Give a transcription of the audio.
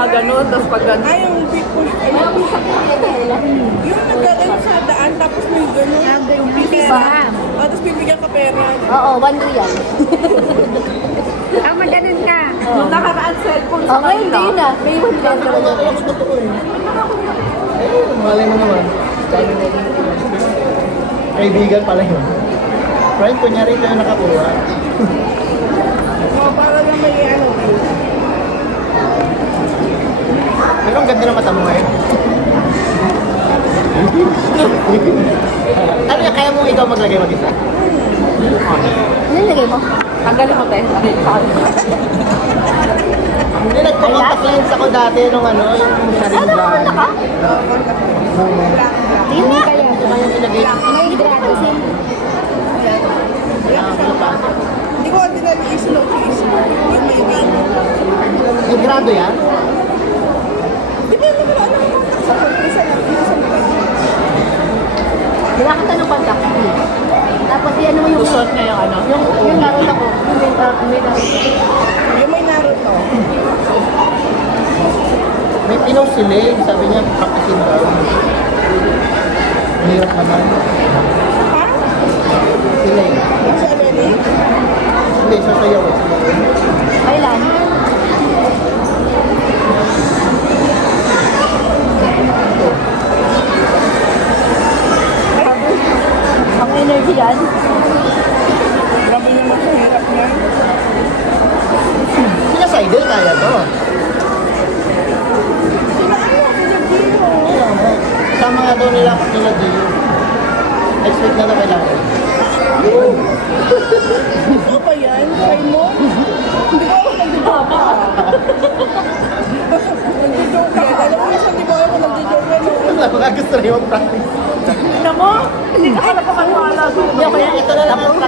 gaganon, tapos pag gano'n. Ay, yung big push. Ay, yung nagdadaan sa daan, tapos may gano'n. Yung pipera. Tapos bibigyan ka pera. Oo, 1 real. Ah, maganon ka. Nung nakaraan cellphone sa Okay, hindi kanila. na. May 1 real ka na. Malay mo naman. Kaibigan pala yun. Friend, kunyari ito yung nakakuha. Oo, para lang may ano. Pero ang ganda ng mata mo ngayon. Ano yan, kaya mo ikaw maglagay mag-isa? Ano yung lagay mo? Tanggalin mo, te. Tanggalin sa akin. Hindi, nagpa-contact lens ako dati nung ano, yung sharing brand. Ano ka? Tingin nga kaya. Kaya nilagay. May grado sin. Ano pa? Hindi ko ordinary slow case. Yung may wing. May grado yan? Di ba yung wala nang contact sa isa lang. Kinakanta ng contact. Tapos yan mo yung... Susuot niya yung ano. Yung naroon ako. May naroon. Yung may Naruto. May pinost si Lane, sabi niya, practicein daw. Mahirap naman. Ha? Si Lane. Yung sa Aleni? Hindi, sasayaw eh. Kailan? Ang energy yan. Grabe naman sa hirap niya. Sila sa idol, kaya to. Kaya mo. Sama nga daw nila Dio. Next week na kailangan. Ano ba yan? Try mo? Hindi ko ako nagdidapa. Nagdijoke yan. Alam mo minsan di ba ako nagdijoke yan? Wala mga gusto rin yung practice. Tingnan mo, hindi ka pala pamaniwala doon. Kaya ito na lang ang